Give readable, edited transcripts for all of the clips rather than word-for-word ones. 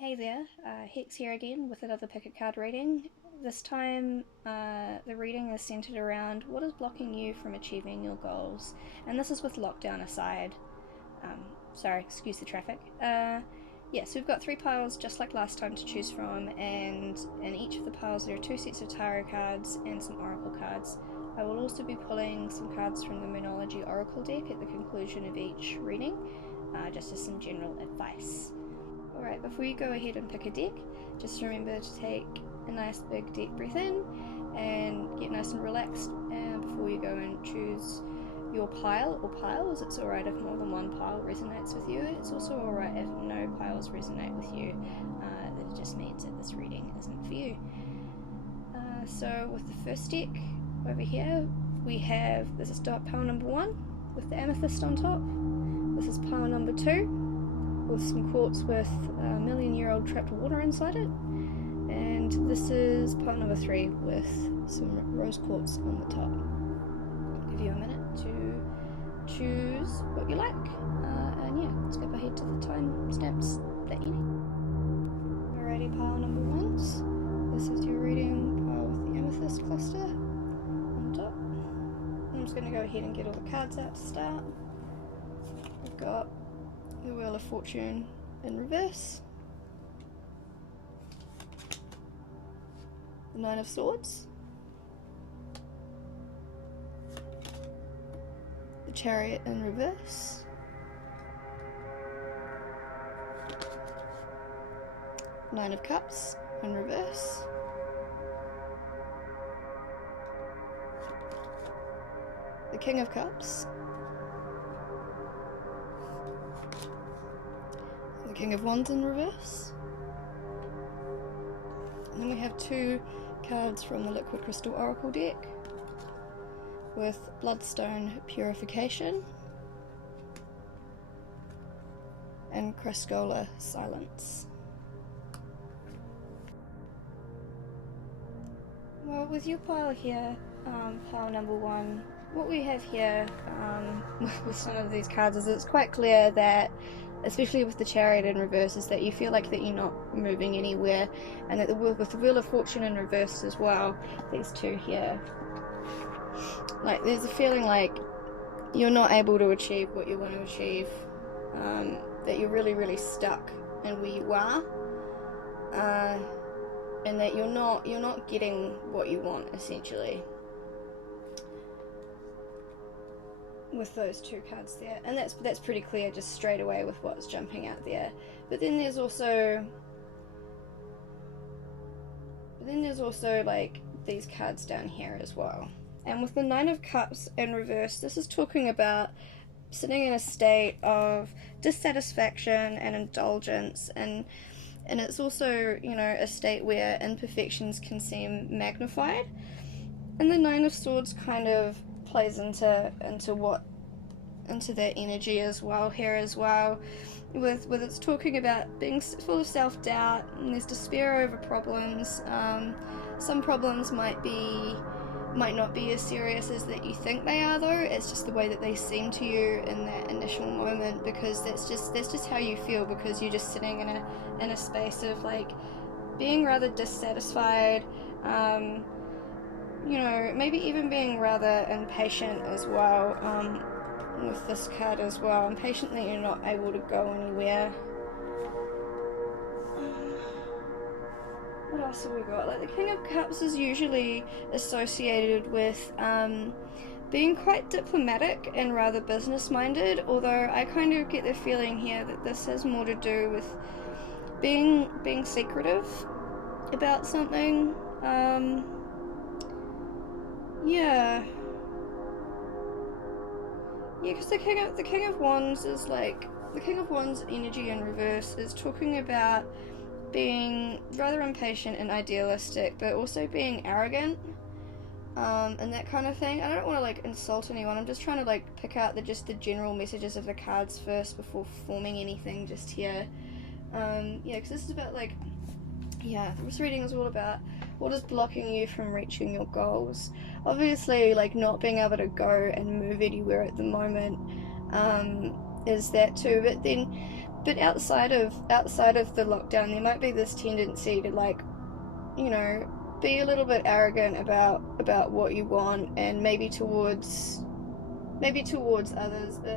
Hey there, Hex here again with another picket card reading. This time the reading is centered around what is blocking you from achieving your goals, and this is with lockdown aside. Sorry, excuse the traffic. So we've got three piles just like last time to choose from, and in each of the piles there are two sets of tarot cards and some oracle cards. I will also be pulling some cards from the Moonology Oracle deck at the conclusion of each reading, just as some general advice. Alright, before you go ahead and pick a deck, just remember to take a nice big deep breath in and get nice and relaxed before you go and choose your pile or piles. It's alright if more than one pile resonates with you. It's also alright if no piles resonate with you. That just means that this reading isn't for you. So with the first deck over here, we have, this is pile number 1 with the amethyst on top. This is pile number 2 with some quartz with a million-year-old trapped water inside it, and this is pile number 3 with some rose quartz on the top. I'll give you a minute to choose what you like, and yeah, let's skip ahead to the time stamps that you need. Alrighty, pile number 1. This is your reading pile with the amethyst cluster on top. I'm just going to go ahead and get all the cards out to start. We've got the Wheel of Fortune in reverse, the Nine of Swords, the Chariot in reverse, Nine of Cups in reverse, the King of Cups, the King of Wands in reverse, and then we have 2 cards from the Liquid Crystal Oracle deck with Bloodstone Purification and Crescola Silence. Well, with your pile here, pile number 1, what we have here with some of these cards is it's quite clear that, especially with the Chariot in reverse, is that you feel like that you're not moving anywhere, and that with the Wheel of Fortune in reverse as well, these two here, like there's a feeling like you're not able to achieve what you want to achieve, that you're really stuck in where you are, and that you're not getting what you want, essentially, with those 2 cards there. And that's pretty clear just straight away with what's jumping out there. But then there's also like these cards down here as well. And with the Nine of Cups in reverse, this is talking about sitting in a state of dissatisfaction and indulgence, and it's also, you know, a state where imperfections can seem magnified. And the Nine of Swords kind of plays into that energy as well here as well, with it's talking about being full of self-doubt, and there's despair over problems. Some problems might not be as serious as that you think they are, though. It's just the way that they seem to you in that initial moment, because that's just how you feel, because you're just sitting in a space of like being rather dissatisfied, you know, maybe even being rather impatient as well, with this card as well. Impatient that you're not able to go anywhere. What else have we got? Like the King of Cups is usually associated with being quite diplomatic and rather business-minded, although I kind of get the feeling here that this has more to do with being secretive about something. Yeah, because the King of Wands is like, the King of Wands energy in reverse is talking about being rather impatient and idealistic, but also being arrogant, and that kind of thing. I don't want to like insult anyone. I'm just trying to like pick out the general messages of the cards first before forming anything just here. Yeah, because this is about like, yeah, this reading is all about what is blocking you from reaching your goals. Obviously, like not being able to go and move anywhere at the moment is that too, but then But outside of the lockdown, there might be this tendency to, like, you know, be a little bit arrogant about what you want, and maybe towards others, but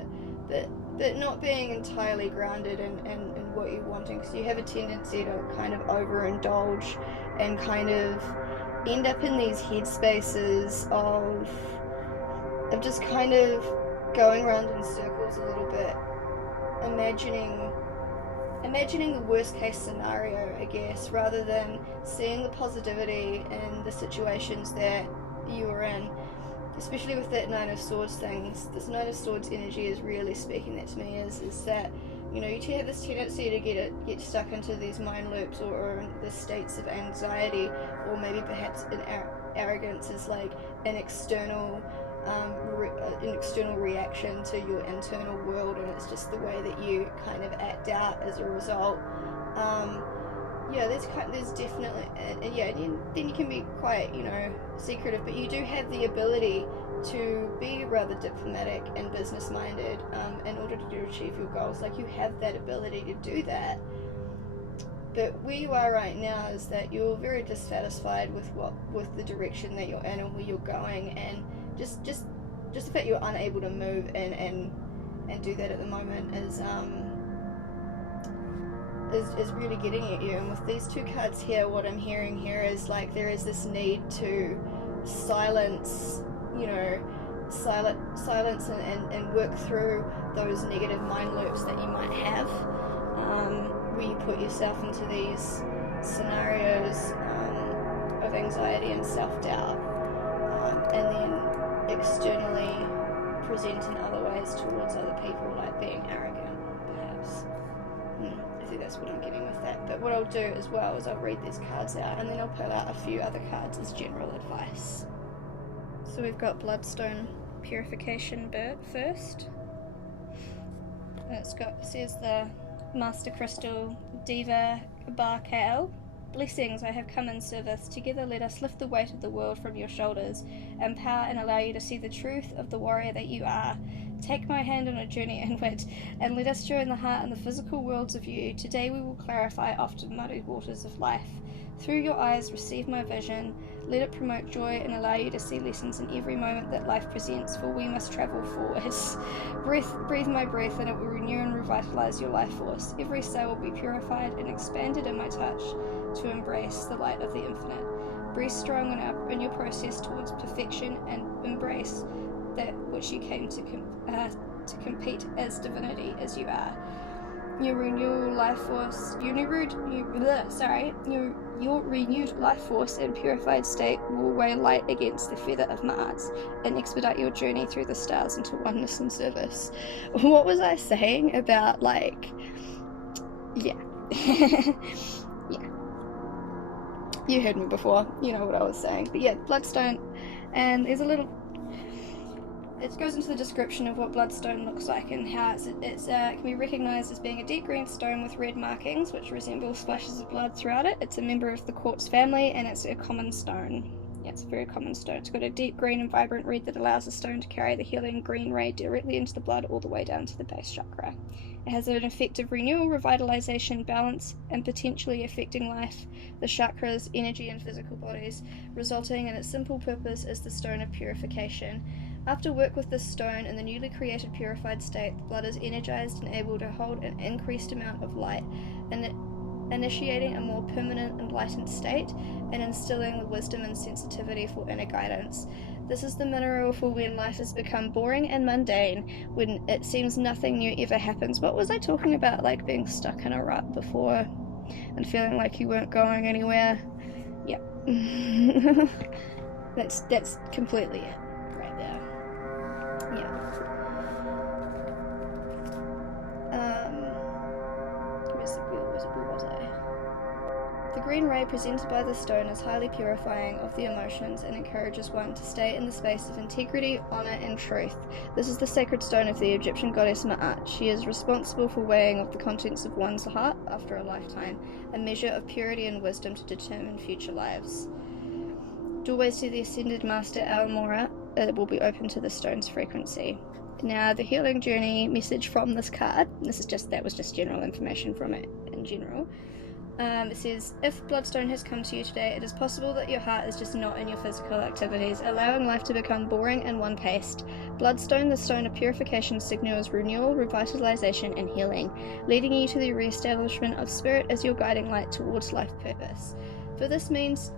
not being entirely grounded in what you're wanting, because you have a tendency to kind of overindulge and kind of end up in these headspaces of just kind of going around in circles a little bit, imagining the worst case scenario, I guess, rather than seeing the positivity in the situations that you are in. Especially with that Nine of Swords things, this Nine of Swords energy is really speaking that to me, is that, you know, you have this tendency to get stuck into these mind loops, or in the states of anxiety, or maybe perhaps in arrogance is like an external reaction to your internal world, and it's just the way that you kind of act out as a result. There's definitely, then you can be quite, you know, secretive, but you do have the ability to be rather diplomatic and business minded, in order to achieve your goals. Like, you have that ability to do that. But where you are right now is that you're very dissatisfied with the direction that you're in and where you're going, and just the fact you're unable to move and do that at the moment is really getting at you. And with these two cards here, what I'm hearing here is, like, there is this need to silence and work through those negative mind loops that you might have, where you put yourself into these scenarios of anxiety and self-doubt, and then externally present in other ways towards other people, like being arrogant, perhaps. I think that's what I'm getting with that. But what I'll do as well is I'll read these cards out, and then I'll pull out a few other cards as general advice. So we've got Bloodstone Purification first. And it says the Master Crystal Diva Barkale. Blessings, I have come in service. Together let us lift the weight of the world from your shoulders, empower and allow you to see the truth of the warrior that you are. Take my hand on a journey inward, and let us join the heart and the physical worlds of you. Today we will clarify often muddy waters of life. Through your eyes receive my vision. Let it promote joy and allow you to see lessons in every moment that life presents, for we must travel forwards. Breathe my breath, and it will renew and revitalize your life force. Every cell will be purified and expanded in my touch to embrace the light of the infinite. Breathe strong in your process towards perfection, and embrace that which you came to compete as divinity as you are. Your renewed life force, your renewed life force and purified state will weigh light against the feather of Mars and expedite your journey through the stars into oneness and service. What was I saying about, like, yeah. Yeah. You heard me before, you know what I was saying. But yeah, Bloodstone, and there's a little, it goes into the description of what bloodstone looks like and how it can be recognised as being a deep green stone with red markings which resemble splashes of blood throughout it. It's a member of the quartz family, and it's a common stone. Yeah, it's a very common stone. It's got a deep green and vibrant red that allows the stone to carry the healing green ray directly into the blood all the way down to the base chakra. It has an effective renewal, revitalization, balance, and potentially affecting life, the chakras, energy, and physical bodies, resulting in its simple purpose as the stone of purification. After work with this stone in the newly created purified state, the blood is energized and able to hold an increased amount of light, and initiating a more permanent enlightened state and instilling the wisdom and sensitivity for inner guidance. This is the mineral for when life has become boring and mundane, when it seems nothing new ever happens. What was I talking about, like being stuck in a rut before and feeling like you weren't going anywhere? Yeah. That's completely it right there. Yeah. Where was I? The green ray presented by the stone is highly purifying of the emotions and encourages one to stay in the space of integrity, honor, and truth. This is the sacred stone of the Egyptian goddess Ma'at. She is responsible for weighing of the contents of one's heart after a lifetime, a measure of purity and wisdom to determine future lives. Doorways to the Ascended Master Al Mora will be open to the stone's frequency. Now, the healing journey message from this card, that was just general information from it in general. It says, if Bloodstone has come to you today, it is possible that your heart is just not in your physical activities, allowing life to become boring and one-paced. Bloodstone, the stone of purification, signals renewal, revitalization, and healing, leading you to the re-establishment of spirit as your guiding light towards life purpose. For this means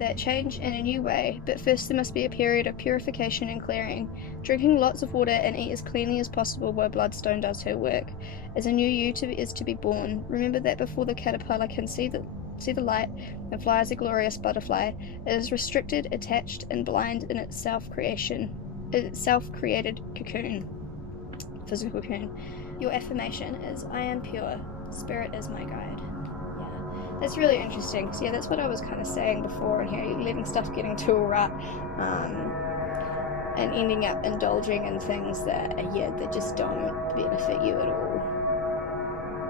that change in a new way, but first there must be a period of purification and clearing. Drinking lots of water and eat as cleanly as possible while Bloodstone does her work. As a new you is to be born, remember that before the caterpillar can see the light and fly as a glorious butterfly, it is restricted, attached, and blind in its self-created cocoon, physical cocoon. Your affirmation is, I am pure, spirit is my guide. That's really interesting. So yeah, that's what I was kind of saying before, and here you're letting stuff get into a rut, and ending up indulging in things that just don't benefit you at all.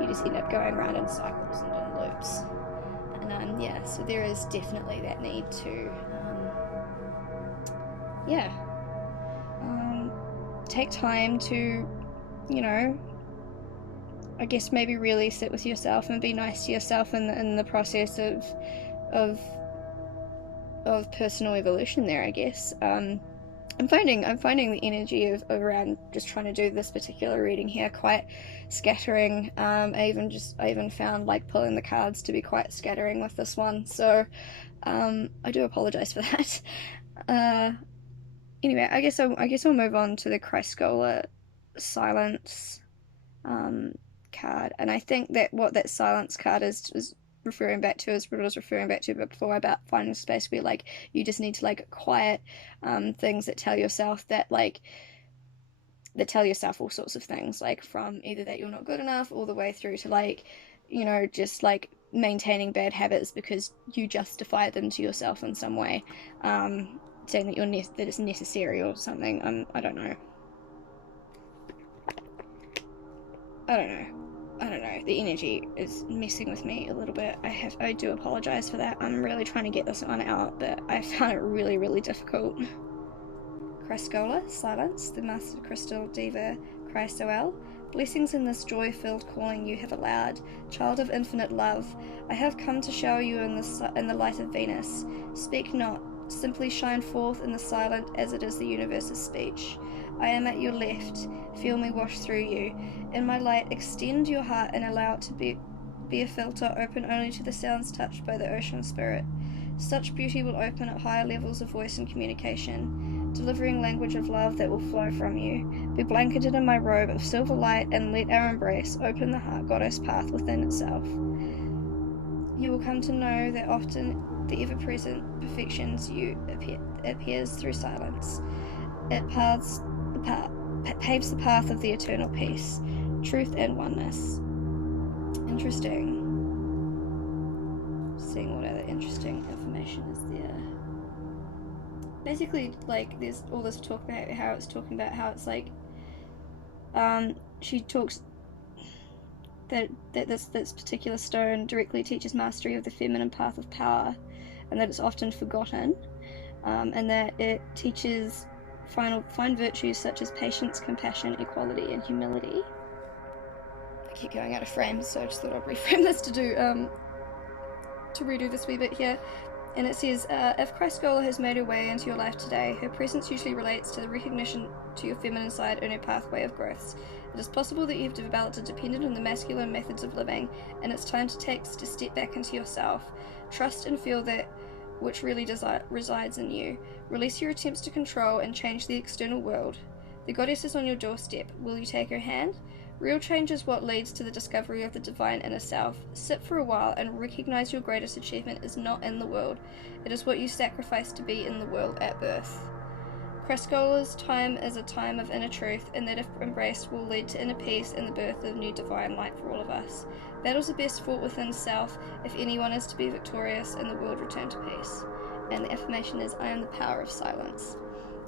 You just end up going around in cycles and in loops. And so there is definitely that need to, take time to, I guess maybe really sit with yourself and be nice to yourself in the process of personal evolution there, I guess. I'm finding the energy around just trying to do this particular reading here quite scattering. I even found like pulling the cards to be quite scattering with this one, so I do apologize for that. Anyway, I guess I'll move on to the Chrysogola Silence card, and I think that what that silence card is referring back to is what I was referring back to before about finding space where like you just need to like quiet things that tell yourself all sorts of things, like from either that you're not good enough all the way through to like just like maintaining bad habits because you justify them to yourself in some way, saying that that it's necessary or something. I don't know. The energy is messing with me a little bit. I do apologize for that. I'm really trying to get this one out, but I found it really, really difficult. Chrysogola, Silence, the Master Crystal Diva Chrysoel. Blessings in this joy-filled calling you have allowed. Child of infinite love, I have come to shower you in the light of Venus. Speak not, simply shine forth in the silent as it is the universe's speech. I am at your left, feel me wash through you. In my light, extend your heart and allow it to be a filter open only to the sounds touched by the ocean spirit. Such beauty will open at higher levels of voice and communication, delivering language of love that will flow from you. Be blanketed in my robe of silver light and let our embrace open the heart goddess path within itself. You will come to know that often the ever-present perfections you appears through silence. It paves the path of the eternal peace, truth and oneness. Interesting. Seeing what other interesting information is there. Basically, like, there's all this talk about how it's like, she talks that this particular stone directly teaches mastery of the feminine path of power, and that it's often forgotten, and that it teaches fine virtues such as patience, compassion, equality, and humility. I keep going out of frame, so I just thought I'd reframe this to redo this wee bit here. And it says, if Chrysogola has made her way into your life today, her presence usually relates to the recognition to your feminine side in her pathway of growths. It is possible that you've developed a dependent on the masculine methods of living, and it's time to step back into yourself. Trust and feel that which really resides in you. Release your attempts to control and change the external world. The goddess is on your doorstep. Will you take her hand? Real change is what leads to the discovery of the divine inner self. Sit for a while and recognize your greatest achievement is not in the world. It is what you sacrifice to be in the world at birth. Chrysogola's time is a time of inner truth, and that if embraced will lead to inner peace and the birth of new divine light for all of us. Battles are best fought within self if anyone is to be victorious and the world return to peace. And the affirmation is, I am the power of silence.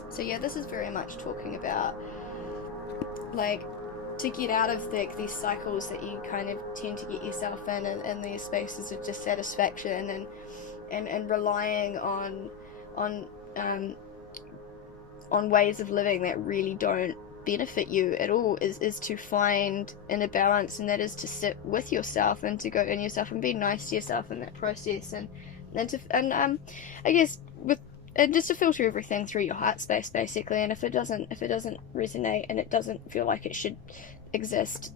So yeah, this is very much talking about, like, to get out of these cycles that you kind of tend to get yourself in, and these spaces of dissatisfaction and relying on on ways of living that really don't benefit you at all, is to find inner balance, and that is to sit with yourself and to go in yourself and be nice to yourself in that process, and I guess with and just to filter everything through your heart space basically. And if it doesn't resonate and it doesn't feel like it should exist,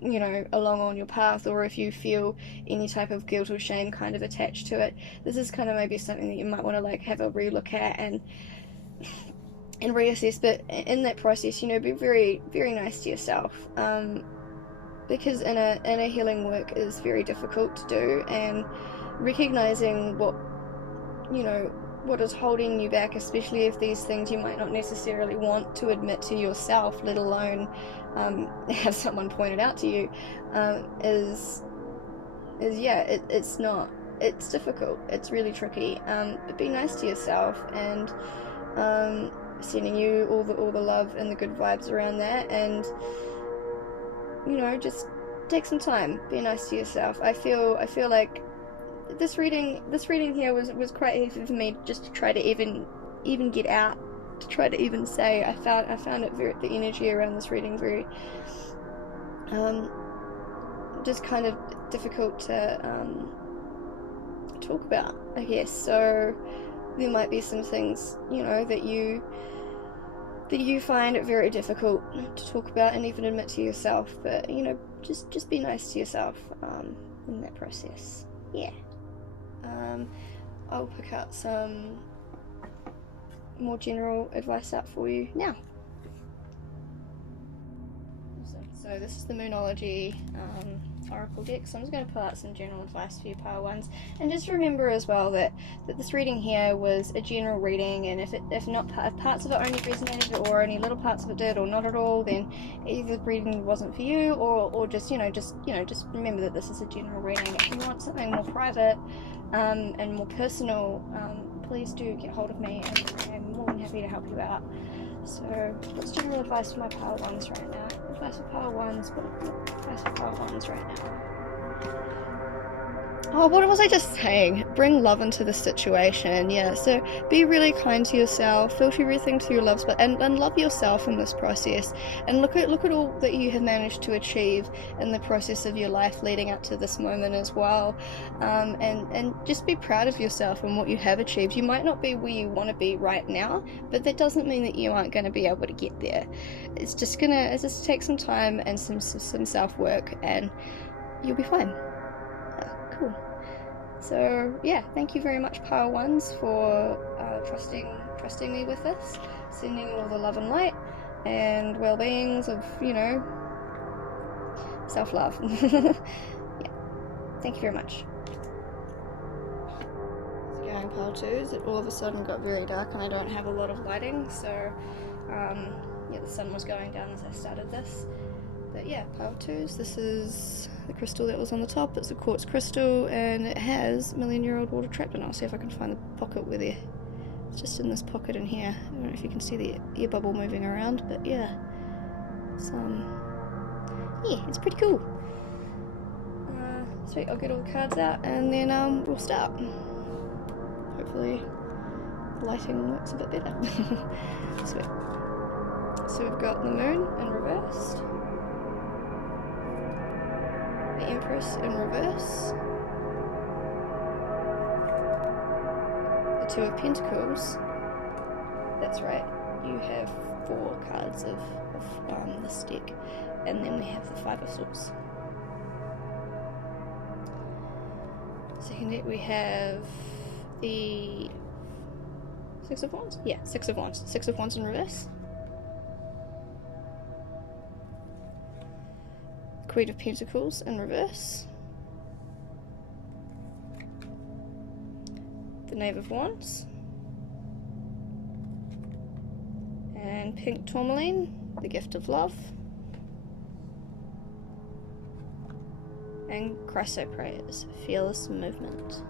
you know, along on your path, or if you feel any type of guilt or shame kind of attached to it, this is kind of maybe something that you might want to like have a relook at and reassess. But in that process, you know, be very, very nice to yourself, because inner healing work is very difficult to do, and recognizing what, you know, what is holding you back, especially if these things you might not necessarily want to admit to yourself, let alone have someone point it out to you, is it's difficult, it's really tricky, but be nice to yourself, and sending you all the love and the good vibes around that, and, you know, just take some time, be nice to yourself. I feel like this reading here was quite easy for me, just to try to even get out, to try to even say. I found it very, the energy around this reading very just kind of difficult to talk about, I guess. So there might be some things, you know, that you find it very difficult to talk about and even admit to yourself, but, you know, just be nice to yourself in that process. Yeah. I'll pick out some more general advice out for you now. So this is the Moonology Oracle deck, so I'm just going to pull out some general advice for you, Pile Ones. And just remember as well that this reading here was a general reading, and if parts of it only resonated, or only little parts of it did, or not at all, then either the reading wasn't for you, or just remember that this is a general reading. If you want something more private and more personal, please do get hold of me, and I'm more than happy to help you out. So, what's general advice for my Pile Ones right now? Advice for Pile Ones, what advice for Pile Ones right now? Oh, what was I just saying? Bring love into the situation, yeah. So be really kind to yourself, filter everything to your love spot, and love yourself in this process. And look at all that you have managed to achieve in the process of your life leading up to this moment as well. And just be proud of yourself and what you have achieved. You might not be where you want to be right now, but that doesn't mean that you aren't going to be able to get there. It's just take some time and some self-work, and you'll be fine. Cool. So yeah, thank you very much, Pile Ones, for trusting me with this, sending all the love and light and well-beings of, you know, self-love. Yeah, thank you very much. Going Pile 2s, it all of a sudden got very dark and I don't have a lot of lighting, so yeah, the sun was going down as I started this. But yeah, Pile 2s, this is the crystal that was on the top. It's a quartz crystal, and it has million-year-old water trapped in it. I'll see if I can find the pocket where it's just in this pocket in here. I don't know if you can see the air bubble moving around, but yeah, it's pretty cool. Sweet, I'll get all the cards out and then we'll start. Hopefully lighting works a bit better. Sweet. So we've got the moon in reverse, the Empress in reverse, the Two of Pentacles. That's right, you have 4 cards of this deck, and then we have the Five of Swords. Second deck we have the Six of Wands? Yeah, Six of Wands. Six of Wands in reverse. Queen of Pentacles in reverse. The Knave of Wands. And pink tourmaline, the Gift of Love. And Chrysoprase, Fearless Movement.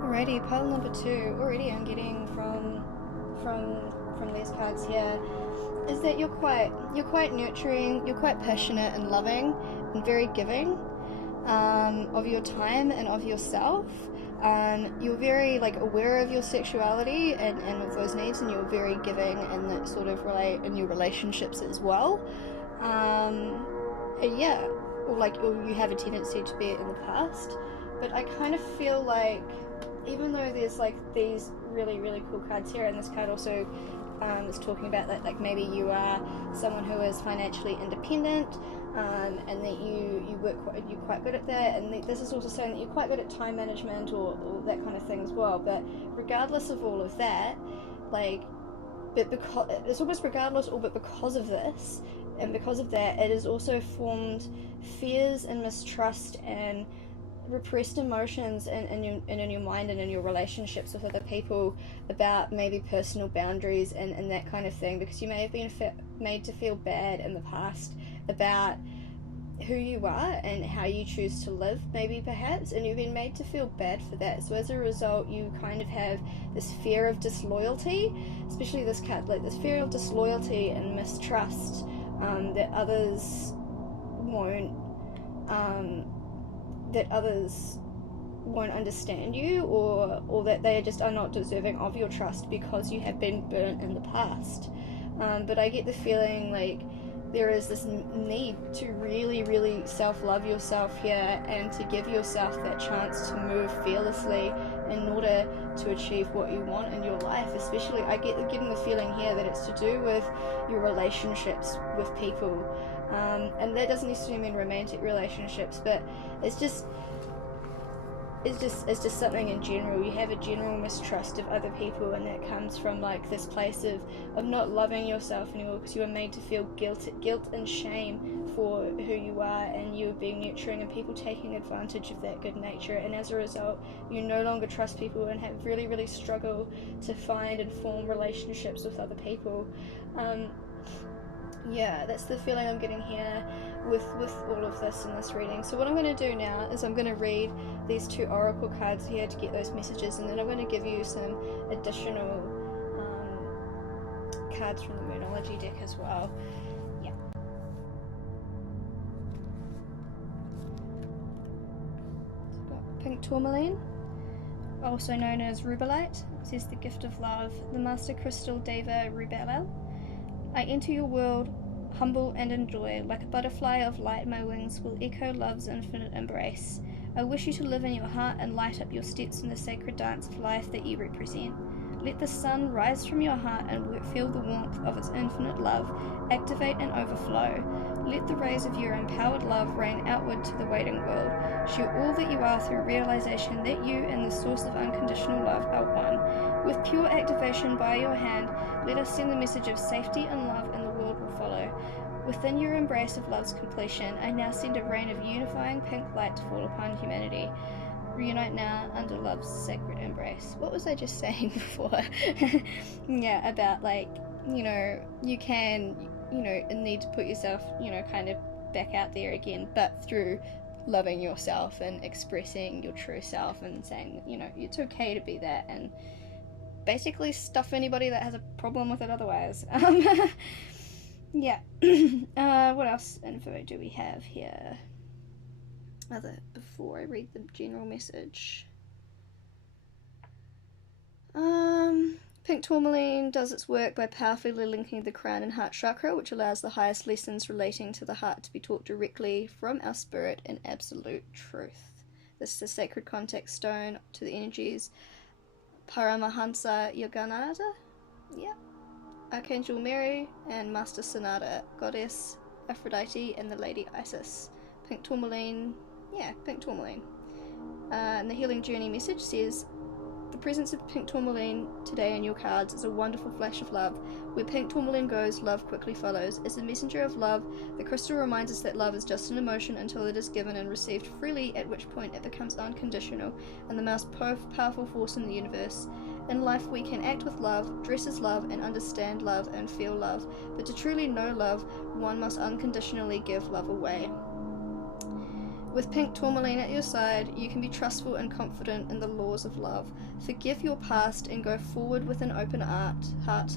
Alrighty, pile number 2. Already I'm getting from these cards here is that you're quite nurturing, you're quite passionate and loving and very giving of your time and of yourself, You're very like aware of your sexuality and of those needs, and you're very giving and that sort of relate in your relationships as well. And yeah, or you have a tendency to be it in the past. But I kind of feel like even though there's like these really really cool cards here, and this card also is talking about that like maybe you are someone who is financially independent, and that you're quite good at that, and this is also saying that you're quite good at time management or that kind of thing as well. But regardless of all of that, like, but because it's almost regardless, or but because of this and because of that, it has also formed fears and mistrust and repressed emotions in your mind and in your relationships with other people about maybe personal boundaries and that kind of thing, because you may have been made to feel bad in the past about who you are and how you choose to live, maybe perhaps, and you've been made to feel bad for that. So as a result, you kind of have this fear of disloyalty, especially this card, like this fear of disloyalty and mistrust, that others won't understand you, or that they just are not deserving of your trust because you have been burnt in the past. But I get the feeling like there is this need to really, really self-love yourself here and to give yourself that chance to move fearlessly in order to achieve what you want in your life. Especially, I get getting the feeling here that it's to do with your relationships with people. And that doesn't necessarily mean romantic relationships, but it's just something in general. You have a general mistrust of other people, and that comes from like this place of not loving yourself anymore, because you are made to feel guilt and shame for who you are, and you being nurturing and people taking advantage of that good nature. And as a result, you no longer trust people and have really, really struggle to find and form relationships with other people. Yeah, that's the feeling I'm getting here with all of this in this reading. So what I'm going to do now is I'm going to read these two oracle cards here to get those messages, and then I'm going to give you some additional cards from the Moonology deck as well. Yeah. So I've got pink tourmaline, also known as rubellite. It says the gift of love, the master crystal Deva Rubellel. I enter your world, humble and in joy, like a butterfly of light my wings will echo love's infinite embrace. I wish you to live in your heart and light up your steps in the sacred dance of life that you represent. Let the sun rise from your heart and feel the warmth of its infinite love, activate and overflow. Let the rays of your empowered love rain outward to the waiting world. Share all that you are through realization that you and the source of unconditional love are one. With pure activation by your hand, let us send the message of safety and love, and the world will follow. Within your embrace of love's completion, I now send a rain of unifying pink light to fall upon humanity. Reunite now under love's sacred embrace. What was I just saying before? Yeah, about like, you can, need to put yourself, kind of back out there again, but through loving yourself and expressing your true self and saying, it's okay to be that, and basically stuff anybody that has a problem with it otherwise. Yeah. What else info do we have here? Before I read the general message. Pink tourmaline does its work by powerfully linking the crown and heart chakra, which allows the highest lessons relating to the heart to be taught directly from our spirit in absolute truth. This is a sacred contact stone to the energies Paramahansa Yogananda, yeah, Archangel Mary, and Master Sanada, Goddess Aphrodite, and the Lady Isis. Pink tourmaline, yeah, pink tourmaline. And the healing journey message says, the presence of pink tourmaline today in your cards is a wonderful flash of love. Where pink tourmaline goes, love quickly follows. As a messenger of love, the crystal reminds us that love is just an emotion until it is given and received freely, at which point it becomes unconditional and the most powerful force in the universe. In life, we can act with love, dress as love, and understand love and feel love. But to truly know love, one must unconditionally give love away. With pink tourmaline at your side, you can be trustful and confident in the laws of love. Forgive your past and go forward with an open heart.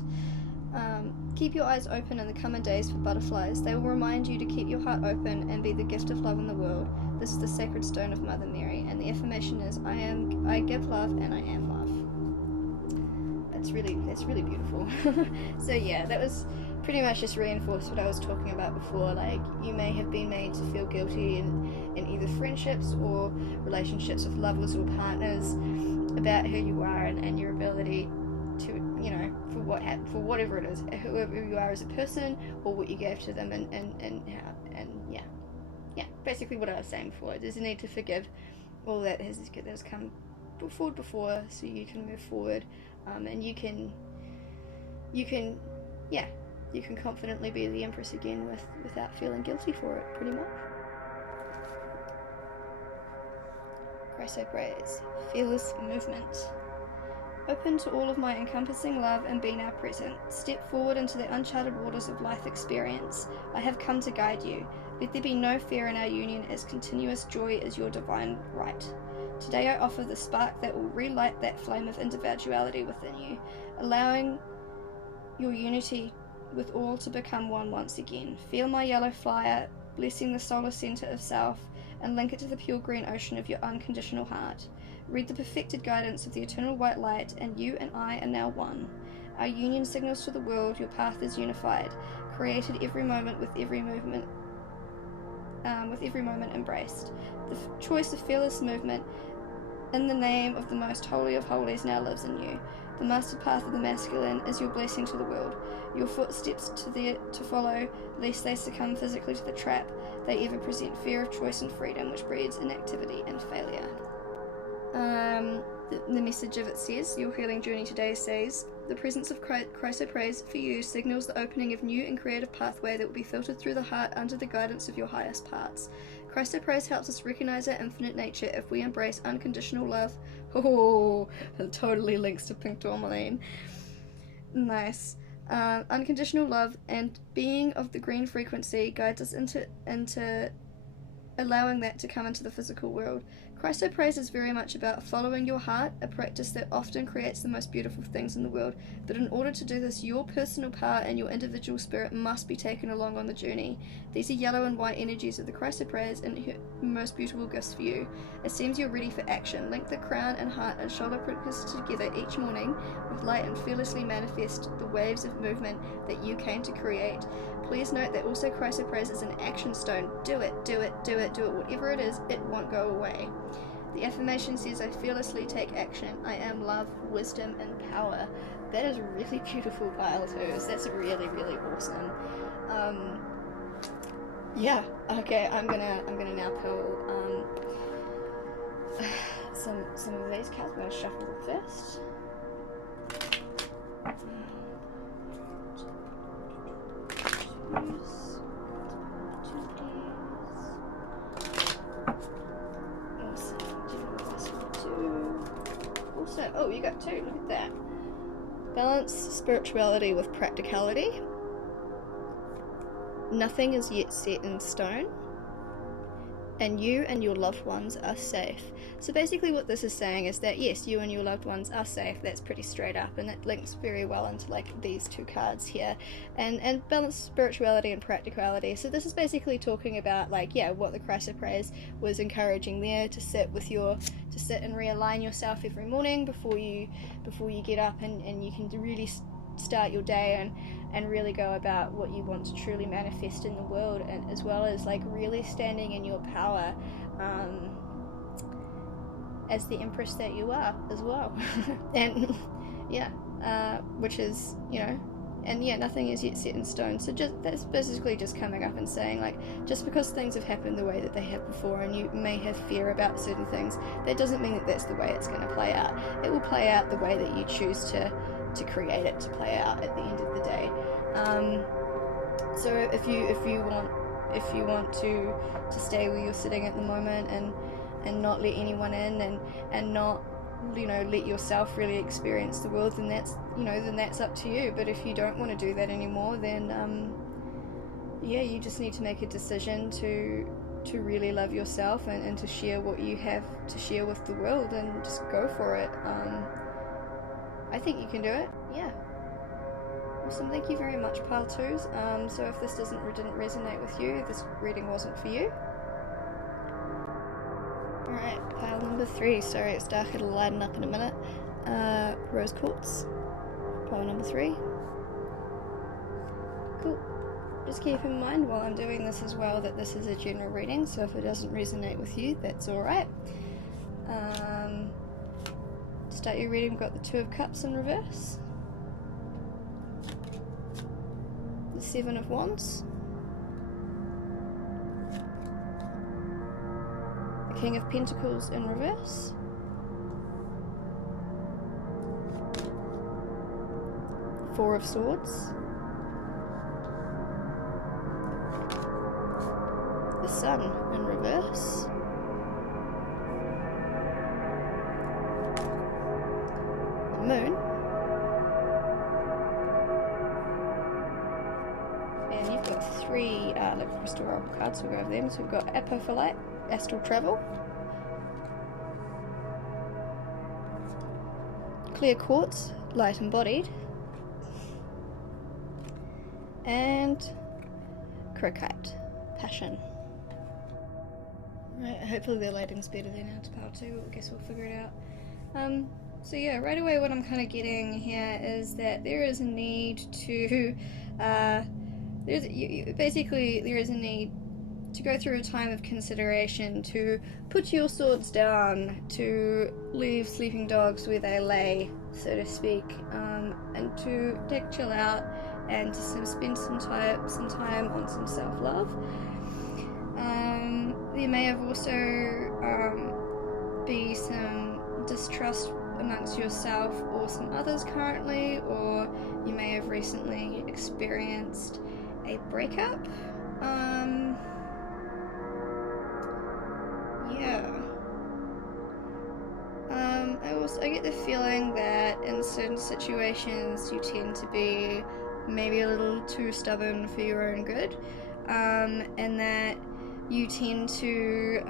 Keep your eyes open in the coming days for butterflies. They will remind you to keep your heart open and be the gift of love in the world. This is the sacred stone of Mother Mary, and the affirmation is, I give love and I am love. That's really beautiful. So yeah, that was pretty much just reinforced what I was talking about before. Like, you may have been made to feel guilty in either friendships or relationships with lovers or partners about who you are and your ability to, for whatever it is, whoever you are as a person, or what you gave to them, and how, and yeah, basically what I was saying before. There's a need to forgive all that has come forward before, so you can move forward, and you can confidently be the Empress again without feeling guilty for it, pretty much. Chrysoprase, fearless movement. Open to all of my encompassing love and be now present. Step forward into the uncharted waters of life experience. I have come to guide you. Let there be no fear in our union, as continuous joy is your divine right. Today I offer the spark that will relight that flame of individuality within you, allowing your unity with all to become one once again. Feel my yellow flyer, blessing the solar center of self, and link it to the pure green ocean of your unconditional heart. Read the perfected guidance of the eternal white light, and you and I are now one. Our union signals to the world your path is unified, created every moment with every movement, embraced. The choice of fearless movement in the name of the most holy of holies now lives in you. The mastered path of the masculine is your blessing to the world. Your footsteps to follow, lest they succumb physically to the trap they ever present, fear of choice and freedom, which breeds inactivity and failure. The message of it says, your healing journey today says, the presence of Chrysoprase for you signals the opening of new and creative pathway that will be filtered through the heart under the guidance of your highest parts. Chrysoprase helps us recognize our infinite nature if we embrace unconditional love. Oh, it totally links to pink tourmaline. Nice. Unconditional love and being of the green frequency guides us into allowing that to come into the physical world. Chrysoprase is very much about following your heart, a practice that often creates the most beautiful things in the world. But in order to do this, your personal power and your individual spirit must be taken along on the journey. These are yellow and white energies of the Chrysoprase and her most beautiful gifts for you. It seems you're ready for action. Link the crown and heart and shoulder practice together each morning with light and fearlessly manifest the waves of movement that you came to create. Please note that also Chrysoprase is an action stone. Do it. Whatever it is, it won't go away. The affirmation says, I fearlessly take action. I am love, wisdom, and power. That is really beautiful, pile too. That's really, really awesome. Yeah. Okay. I'm gonna now pull some of these cards. I'm gonna shuffle them first. Also, oh, you got two, look at that. Balance spirituality with practicality. Nothing is yet set in stone. And you and your loved ones are safe. So basically what this is saying is that yes, you and your loved ones are safe. That's pretty straight up, and it links very well into like these two cards here. And balance spirituality and practicality. So this is basically talking about like, yeah, what the Chrysoprase was encouraging there, to sit and realign yourself every morning before you get up, and you can really start your day and really go about what you want to truly manifest in the world, and as well as like really standing in your power as the Empress that you are as well. And yeah, which is, and yeah, nothing is yet set in stone. So that's basically just coming up and saying, like, just because things have happened the way that they have before, and you may have fear about certain things, that doesn't mean that that's the way it's going to play out. It will play out the way that you choose to create it to play out at the end of the day. So if you want to stay where you're sitting at the moment and not let anyone in and not let yourself really experience the world, then that's up to you. But if you don't want to do that anymore, then you just need to make a decision to really love yourself and to share what you have to share with the world, and just go for it. I think you can do it. Yeah. Awesome, thank you very much, pile 2s. So if this didn't resonate with you, this reading wasn't for you. Alright, pile number 3. Sorry, it's dark, it'll lighten up in a minute. Rose quartz. Pile number 3. Cool. Just keep in mind while I'm doing this as well that this is a general reading, so if it doesn't resonate with you, that's alright. To start your reading, we've got the 2 of Cups in reverse. The 7 of Wands. The King of Pentacles in reverse. Four of Swords. The Sun in reverse. The Moon. And you've got 3 liquid crystal oracle cards, we'll go over them. So we've got Apophyllite, Astral Travel. Clear Quartz, Light Embodied. And Crocite, Passion. Right, hopefully the lighting's better than our power 2, I guess we'll figure it out. So yeah, right away what I'm kind of getting here is that there is a need to, there is a need to go through a time of consideration, to put your swords down, to leave sleeping dogs where they lay, so to speak, and to chill out and to spend some time on some self-love. There may have also be some distrust amongst yourself or some others currently, or you may have recently experienced a breakup. I get the feeling that in certain situations you tend to be maybe a little too stubborn for your own good, and that you tend to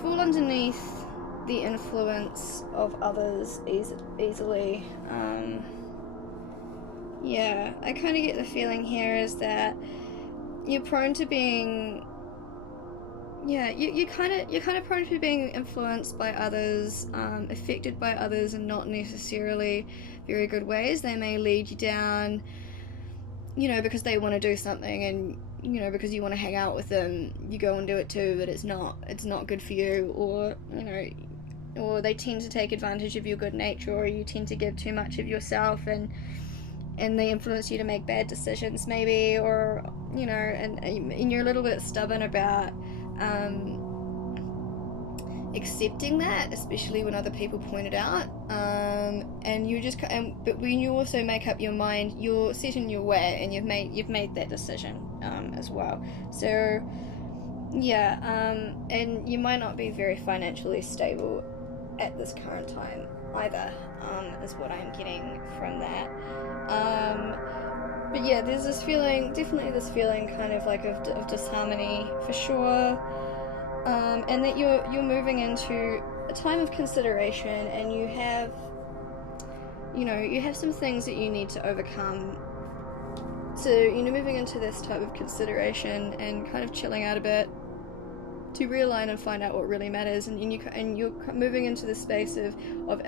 fall underneath the influence of others easily. I kind of get the feeling here is that you're prone to being you're kind of prone to being influenced by others, affected by others in not necessarily very good ways. They may lead you down, because they want to do something, and because you want to hang out with them, you go and do it too, but it's not good for you, or or they tend to take advantage of your good nature, or you tend to give too much of yourself, and they influence you to make bad decisions maybe, or and you're a little bit stubborn about accepting that, especially when other people point it out, but when you also make up your mind, you're set in your way, and you've made that decision as well. So and you might not be very financially stable at this current time either, is what I'm getting from that. But yeah, there's definitely this feeling kind of like of disharmony for sure, and that you're moving into a time of consideration, and you have some things that you need to overcome. So moving into this type of consideration and kind of chilling out a bit to realign and find out what really matters, and you're moving into the space of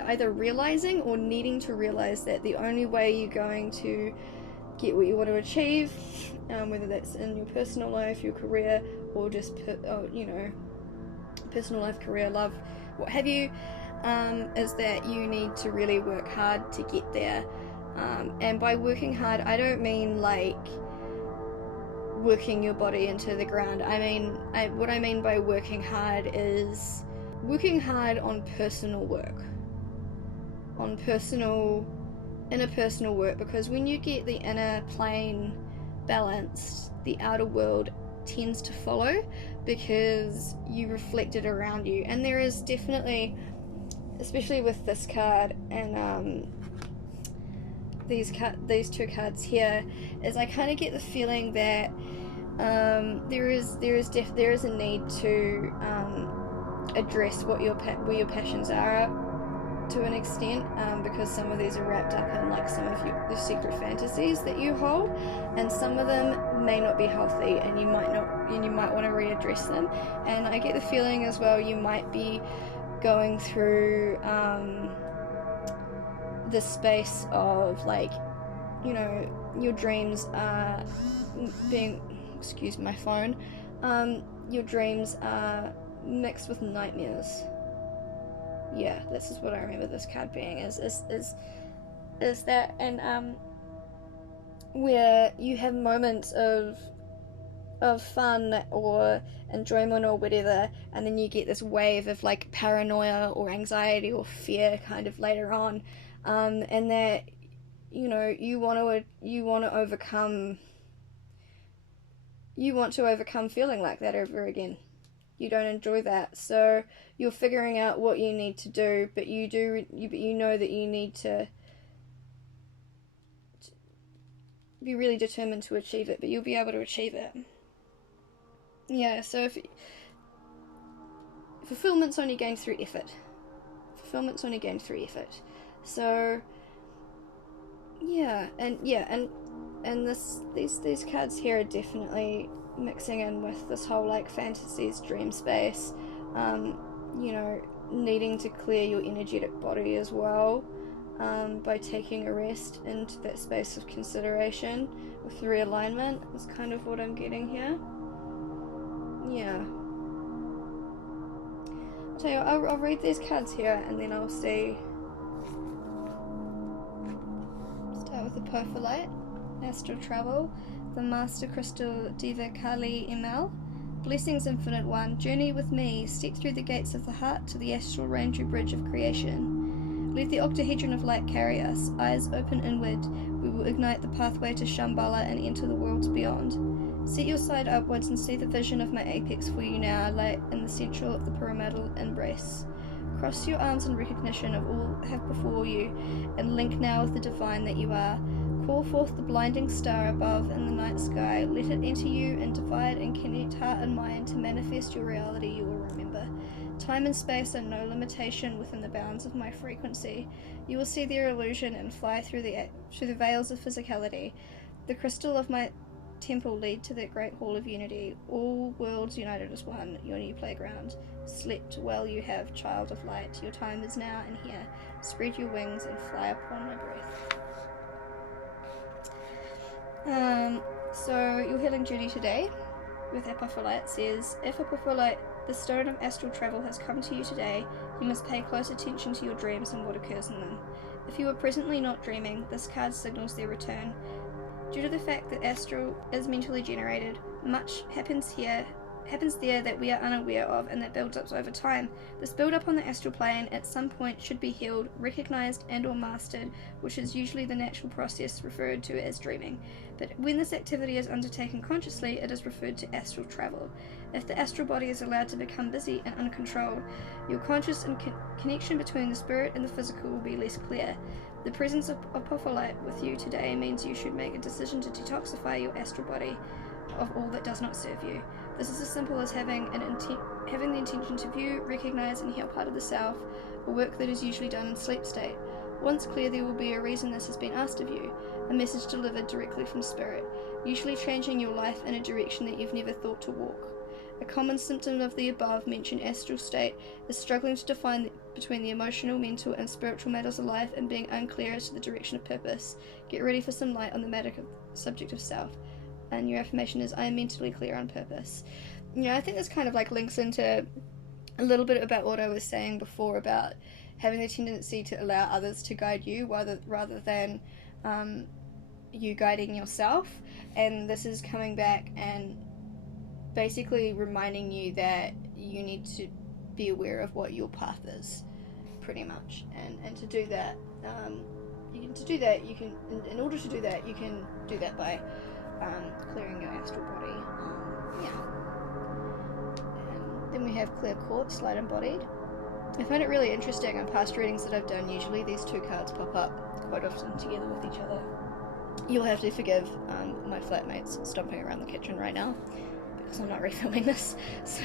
either realizing or needing to realize that the only way you're going to get what you want to achieve, whether that's in your personal life, your career, or just personal life, career, love, what have you, is that you need to really work hard to get there. And by working hard, I don't mean like working your body into the ground. What I mean by working hard is working hard on personal work, interpersonal work, because when you get the inner plane balanced, the outer world tends to follow, because you reflect it around you. And there is definitely, especially with this card and these 2 cards here, is I kind of get the feeling that there is a need to address where your passions are, to an extent, because some of these are wrapped up in like some of the secret fantasies that you hold, and some of them may not be healthy, and you might want to readdress them. And I get the feeling as well you might be going through this space of like, you know, your dreams are being, excuse my phone, your dreams are mixed with nightmares. Yeah, this is what I remember this card being, is that, and where you have moments of fun or enjoyment or whatever, and then you get this wave of like paranoia or anxiety or fear kind of later on, and that, you know, you want to overcome feeling like that over again. You don't enjoy that, so you're figuring out what you need to do, but you know that you need to be really determined to achieve it, but you'll be able to achieve it. Yeah, so if fulfillment's only gained through effort. So yeah, and these cards here are definitely mixing in with this whole like fantasies, dream space, you know, needing to clear your energetic body as well, by taking a rest into that space of consideration with realignment is kind of what I'm getting here. Yeah. I'll tell you, I'll read these cards here and then I'll see. Start with the Perpholite, Astral Travel, the Master Crystal Diva Kali ML. Blessings, Infinite One, journey with me, step through the gates of the heart to the astral rainbow bridge of creation. Let the octahedron of light carry us, eyes open inward. We will ignite the pathway to Shambhala and enter the worlds beyond. Set your side upwards and see the vision of my apex for you now, light in the central of the pyramidal embrace. Cross your arms in recognition of all have before you, and link now with the divine that you are. Call forth the blinding star above in the night sky. Let it enter you and divide and connect heart and mind to manifest your reality you will remember. Time and space are no limitation within the bounds of my frequency. You will see their illusion and fly through the veils of physicality. The crystal of my temple lead to that great hall of unity. All worlds united as one, your new playground. Slept well you have, child of light. Your time is now and here. Spread your wings and fly upon my breath. So your healing journey today with Epiphyllite says, if Epiphyllite, the stone of astral travel, has come to you today, you must pay close attention to your dreams and what occurs in them. If you are presently not dreaming, this card signals their return. Due to the fact that astral is mentally generated, much happens there that we are unaware of and that builds up over time. This build-up on the astral plane at some point should be healed, recognized and or mastered, which is usually the natural process referred to as dreaming. But when this activity is undertaken consciously, it is referred to astral travel. If the astral body is allowed to become busy and uncontrolled, your conscious and connection between the spirit and the physical will be less clear. The presence of Apophyllite with you today means you should make a decision to detoxify your astral body of all that does not serve you. This is as simple as having the intention to view, recognize, and heal part of the self, a work that is usually done in sleep state. Once clear, there will be a reason this has been asked of you, a message delivered directly from spirit, usually changing your life in a direction that you've never thought to walk. A common symptom of the above-mentioned astral state is struggling to define between the emotional, mental, and spiritual matters of life and being unclear as to the direction of purpose. Get ready for some light on the subject of self. And your affirmation is, I am mentally clear on purpose. You know, I think this kind of like links into a little bit about what I was saying before about having the tendency to allow others to guide you rather than you guiding yourself. And this is coming back and basically reminding you that you need to be aware of what your path is, pretty much. And to do that, in order to do that, you can do that by clearing your astral body. And then we have Clear Corpse, Light Embodied. I find it really interesting in past readings that I've done, usually these two cards pop up quite often together with each other. You'll have to forgive my flatmates stomping around the kitchen right now, because I'm not refilming this, so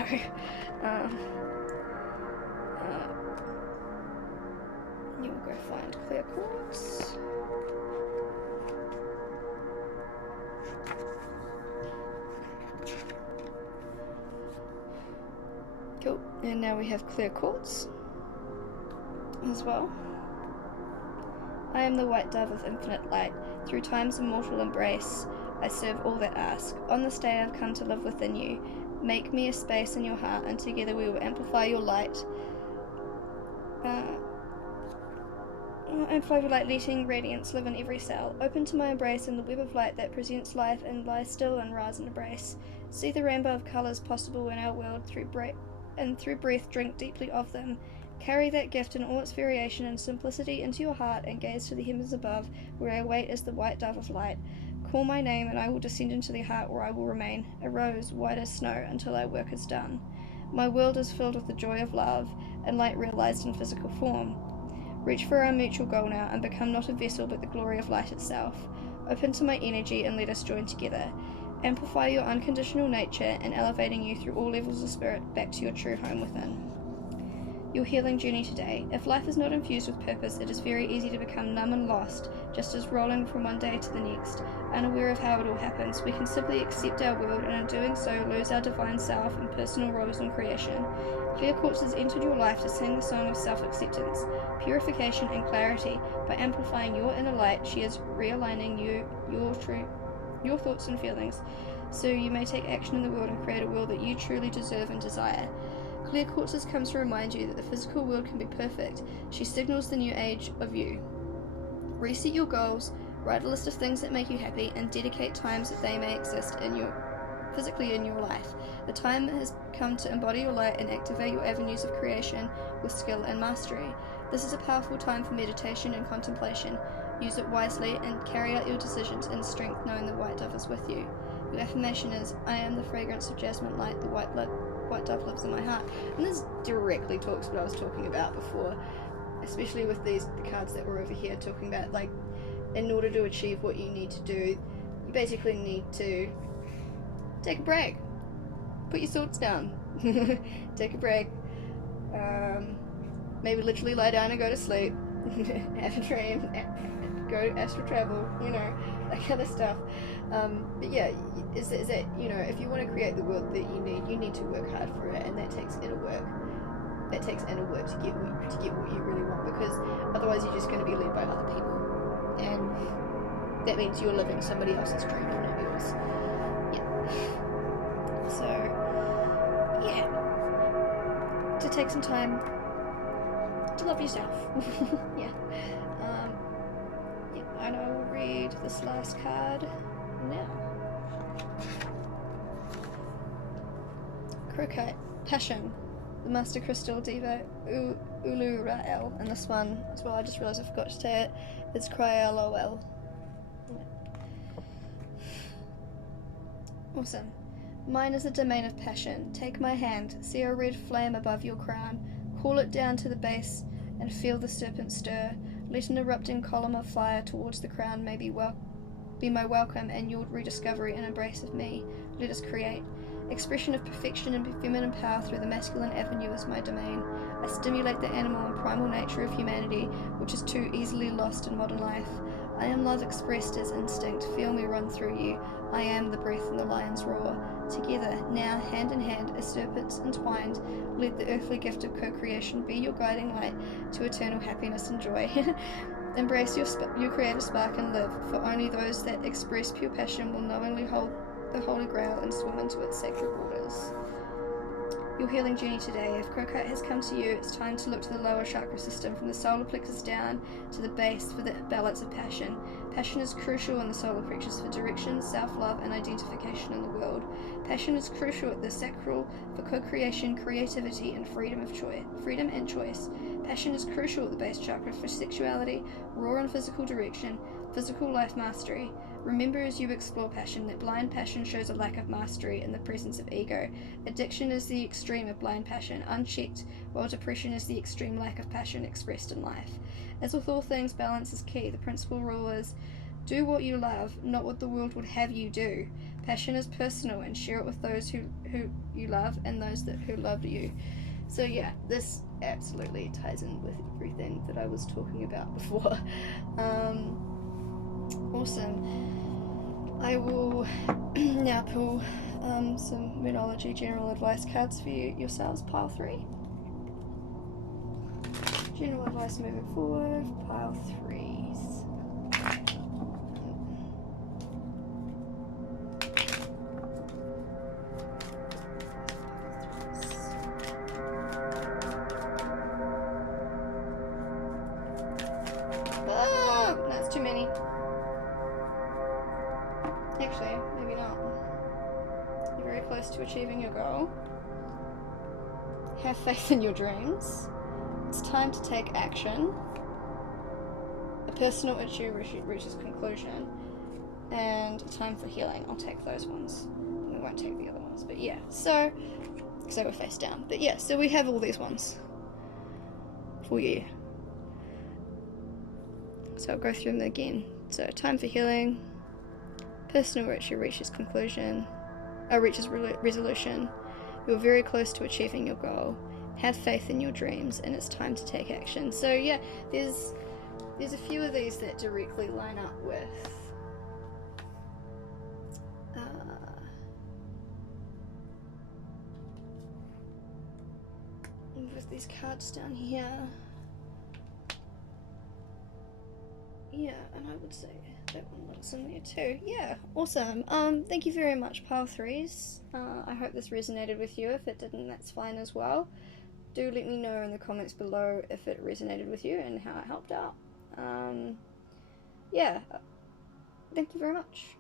find clear quartz. Cool, and now we have clear quartz as well. I am the white dove of infinite light. Through time's immortal embrace, I serve all that ask. On this day I've come to live within you. Make me a space in your heart, and together we will amplify your light. Amplify your light, letting radiance live in every cell. Open to my embrace in the web of light that presents life, and lie still and rise in embrace. See the rainbow of colours possible in our world through breath drink deeply of them. Carry that gift in all its variation and simplicity into your heart, and gaze to the heavens above, where I wait as the white dove of light. Call my name, and I will descend into the heart where I will remain, a rose white as snow, until our work is done. My world is filled with the joy of love, and light realized in physical form. Reach for our mutual goal now, and become not a vessel but the glory of light itself. Open to my energy, and let us join together. Amplify your unconditional nature, and elevating you through all levels of spirit back to your true home within. Your healing journey today. If life is not infused with purpose, it is very easy to become numb and lost, just as rolling from one day to the next, unaware of how it all happens. We can simply accept our world, and in doing so, lose our divine self and personal roles in creation. Clear quartz has entered your life to sing the song of self-acceptance, purification, and clarity. By amplifying your inner light, she is realigning your thoughts and feelings, so you may take action in the world and create a world that you truly deserve and desire. Clear quartz has come to remind you that the physical world can be perfect. She signals the new age of you. Reset your goals, write a list of things that make you happy, and dedicate times that they may exist physically in your life. The time has come to embody your light and activate your avenues of creation with skill and mastery. This is a powerful time for meditation and contemplation. Use it wisely and carry out your decisions in strength, knowing the white dove is with you. Your affirmation is, I am the fragrance of jasmine light, the white dove lives in my heart. And this directly talks what I was talking about before, especially with the cards that were over here, talking about, like, in order to achieve what you need to do, you basically need to take a break. Put your thoughts down. Take a break. Maybe literally lie down and go to sleep. Have a dream. Go astral travel. That kind of stuff. But yeah, is that, if you want to create the world that you need to work hard for it, and that takes inner work. That takes inner work to get what you really want, because otherwise you're just going to be led by other people, and that means you're living somebody else's dream and not yours. Yeah. So yeah, to take some time to love yourself. Yeah. And I will read this last card now. Croquet, Passion, the Master Crystal Diva Ulurael, and this one as well, I just realised I forgot to say it, it's Cryolol. Awesome. Mine is a domain of passion. Take my hand, see a red flame above your crown, call it down to the base, and feel the serpent stir. Let an erupting column of fire towards the crown be my welcome and your rediscovery and embrace of me. Let us create. Expression of perfection and feminine power through the masculine avenue is my domain. I stimulate the animal and primal nature of humanity, which is too easily lost in modern life. I am love expressed as instinct. Feel me run through you. I am the breath in the lion's roar. Together, now, hand in hand, as serpents entwined, let the earthly gift of co-creation be your guiding light to eternal happiness and joy. Embrace your creative spark and live, for only those that express pure passion will knowingly hold the Holy Grail and swim into its sacred waters. Your healing journey today. If Croquet has come to you, it's time to look to the lower chakra system, from the solar plexus down to the base, for the balance of passion. Passion is crucial in the solar plexus for direction, self-love, and identification in the world. Passion is crucial at the sacral for co-creation, creativity, and freedom and choice. Passion is crucial at the base chakra for sexuality, raw and physical direction, physical life mastery. Remember as you explore passion that blind passion shows a lack of mastery in the presence of ego. Addiction is the extreme of blind passion, unchecked, while depression is the extreme lack of passion expressed in life. As with all things, balance is key. The principal rule is, do what you love, not what the world would have you do. Passion is personal, and share it with those who you love and those who love you. So yeah, this absolutely ties in with everything that I was talking about before. Awesome. I will now pull some Moonology general advice cards for yourselves, pile 3. General advice moving forward, pile 3s. That's too many. Actually, maybe not. You're very close to achieving your goal. Have faith in your dreams. It's time to take action. A personal issue reaches conclusion. And time for healing. I'll take those ones. We won't take the other ones. But yeah, so because they were face down. But yeah, so we have all these ones for you. So I'll go through them again. So time for healing. Personal issue reaches conclusion. Reaches resolution. You're very close to achieving your goal. Have faith in your dreams, and it's time to take action. So yeah, there's a few of these that directly line up with these cards down here. Yeah, and I would say that one looks in there too. Yeah, awesome. Thank you very much, pile 3s. I hope this resonated with you. If it didn't, that's fine as well. Do let me know in the comments below if it resonated with you and how it helped out. Yeah, thank you very much.